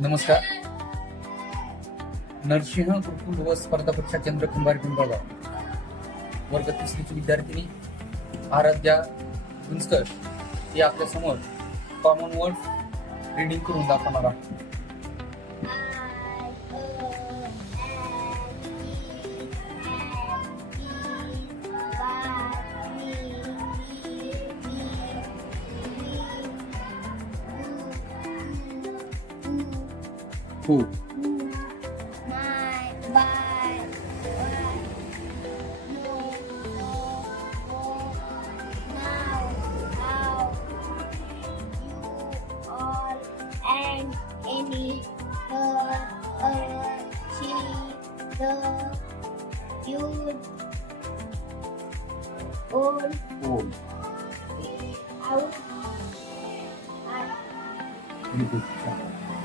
नमस्कार. नरसिंह गुरुकुल व स्पर्धा परीक्षा केंद्र कुंभार पिंपळगाव वर्ग तिसरीची विद्यार्थिनी आराध्या गुंजकर हे आपल्या समोर कॉमनवेल्थ रीडिंग करून दाखवणार आहे. हो. Any, her, she, the, you, all, हो. out, Very good.